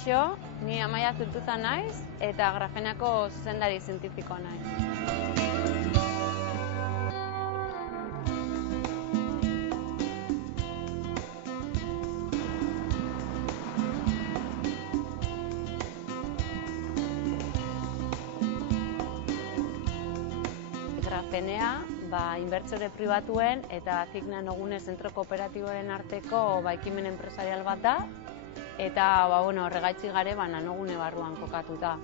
Kaixo, ni Amaia Zurtuza naiz eta grafenako zuzendari zientifikoa naiz. Grafenea, inbertsore pribatuen eta CIC Nanogune zentro kooperatiboaren arteko ekimen enpresarial bat da, eta horregaitzik gare nanogune barruan kokatuta.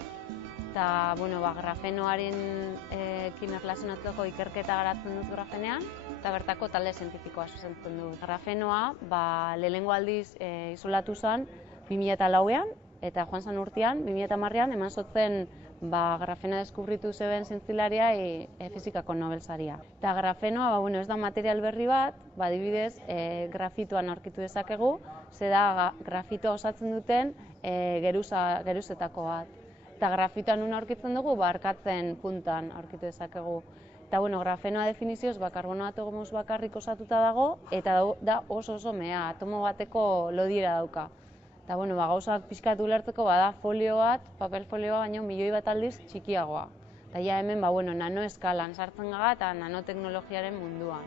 Eta grafenoaren erlazionatzeko ikerketa garatzen dut grafenean, eta bertako talde zientifikoa zuzentzen dut. Grafenoa lehenengo aldiz isolatu zen 2004an, eta joan zen urtean, 2010an, eman zotzen grafena deskubritu zeben zientzilaria fizikako Nobel saria. Eta grafenoa ez da material berri bat, adibidez grafitoan aurkitu dezakegu, ze da grafitoa osatzen duten geruzetako bat. Eta grafitoan nun aurkitzen dugu, arkatzen puntan aurkitu dezakegu. Eta grafenoa definizioz karbono atomoz bakarrik osatuta dago, eta da oso mea, atomo bateko lodiera dauka. Eta gauzak pixkat ulertzeko bada folio bat, papel folioa baino milioi bat aldiz txikiagoa. Eta ja hemen nano eskalan sartzen gara eta nanoteknologiaren munduan.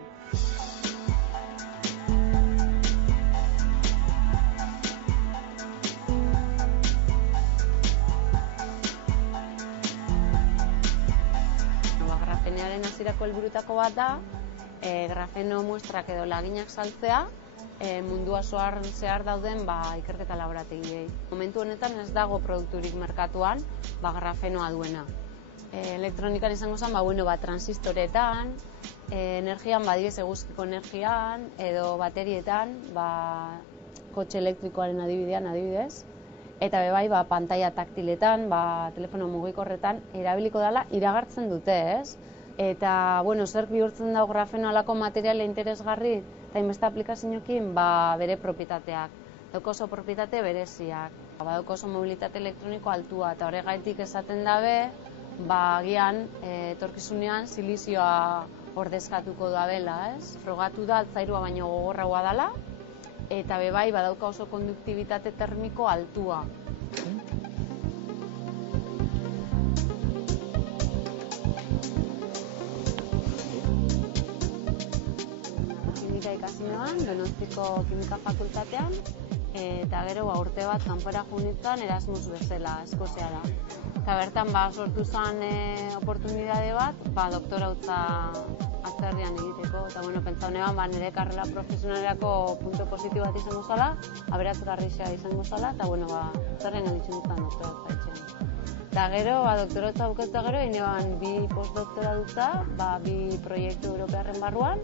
Grafenearen hasierako helburutako bat da, grafeno muestrak edo laginak saltzea, mundu osoan zehar dauden ikerketa laborategiei. Momentu honetan ez dago produkturik merkatuan grafenoa duena. Elektronikan izango zen transistoretan, energian adibidez eguzkiko energian, edo baterietan, kotxe elektrikoaren adibidez, eta bebai pantaila taktiletan, telefono mugikorretan erabiliko dela iragartzen dute, ez? Eta, zerk bihurtzen dago grafeno alako materiale interesgarri, eta inbeste aplikazioekin bere propietateak. Dauko oso propietate bereziak. Dauko oso mobilitate elektroniko altua, eta horregaitik esaten dabe, agian, etorkizunean silizioa ordezkatuko dabela, ez? Frogatu da altzairua baino gogorragoa dela, eta bebai badauka oso konduktibitate termiko altua. Ikasi noan, Donostiako Kimika Fakultatean, eta gero urte bat kanpora joan nintzen Erasmus bezala, Eskoziara. Eta bertan sortu zen oportunidade bat, doktorautza atzerrian egiteko, eta pentsau neban nire karrera profesionalerako punto positibo bat izango zala, aberatzgarria izango zala, eta atzerrian gelditzen dutzen doktorautza etxean. Eta gero, doktorautza bukatuta gero, ineban bi postdoktorautza, bi proiektu europearren barruan,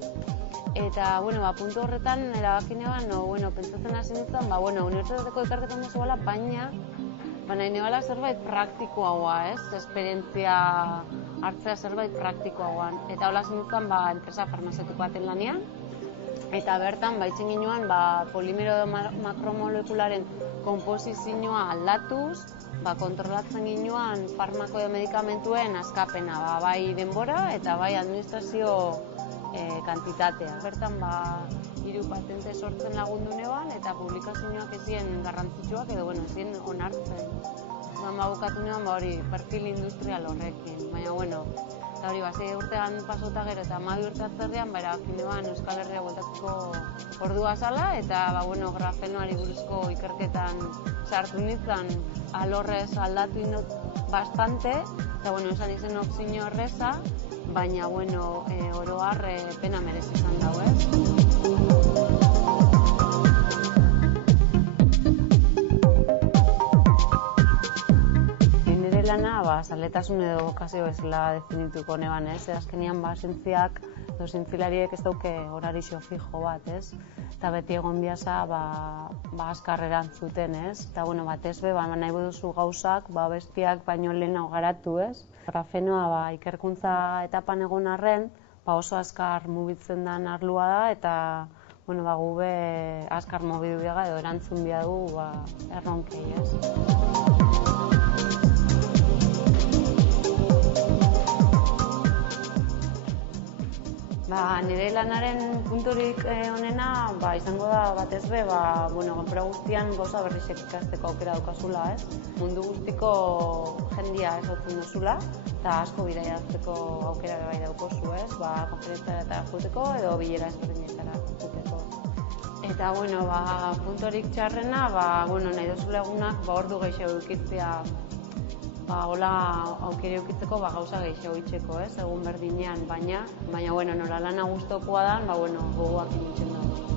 eta, puntu horretan, erabaki neban, pentsatzen hasi nintzen, unibertsitateko ikerketan duzu bala, baina nahi nebala zerbait praktikoagoa, ez? Esperientzia hartzea zerbait praktikoagoan. Eta hola zindutzen, enpresa farmazeutika baten lanean, eta bertan, baitzen ginoan, polimero makromolekularen komposizioa aldatuz, kontrolatzen ginoan farmako edo medikamentuen askapena, bai denbora eta bai administrazio kantitatea. Bertan, 3 patente sortzen lagundu neban eta publikazioak ezien garrantzitsuak edo ezien onartzen. Bukatu neban perfil industrial horrekin, baina eta hori 6 urtean pasota gero eta 12 urte atzerrian erabaki neban Euskal Herria bueltatzeko ordua zala eta grafenoari buruzko ikerketan sartu nintzen alorrez aldatu indut bastante eta esan izen opzio horreza, baina oro har pena merezi izan dago, ez? Nire lana zaletasun edo bokazio bezala definituko neban, ez? Azkenean zientziak edo zientzilariek ez dauke horario fijo bat, ez? Eta beti egon biasa azkar erantzuten, ez? Eta batez be, nahi duzu gauzak bestiak baino lehenago garatu, ez? Grafenoa ikerkuntza etapan egon arren, oso azkar mugitzen den arlua da, eta gu be azkar mugitu biaga edo erantzun biagu erronkei, ez? Nire lanaren punturik onena izango da batez be, ganbera guztian gauza berrizek ikasteko aukera daukazula, ez? Mundu guztiko jendia ezagutzen duzula, eta asko bidaiatzeko aukera bai daukozu, ez? Konferentziara joateko edo bilera ezberdinetara joateko. Eta, punturik txarrena, nahi duzula egunak ordu gehiago edukitzea, hola aukera edukitzeko gauza gehiago itxeko, ez? Egun berdinean, baina nola lana gustukoa da, gogoak iruditzen da.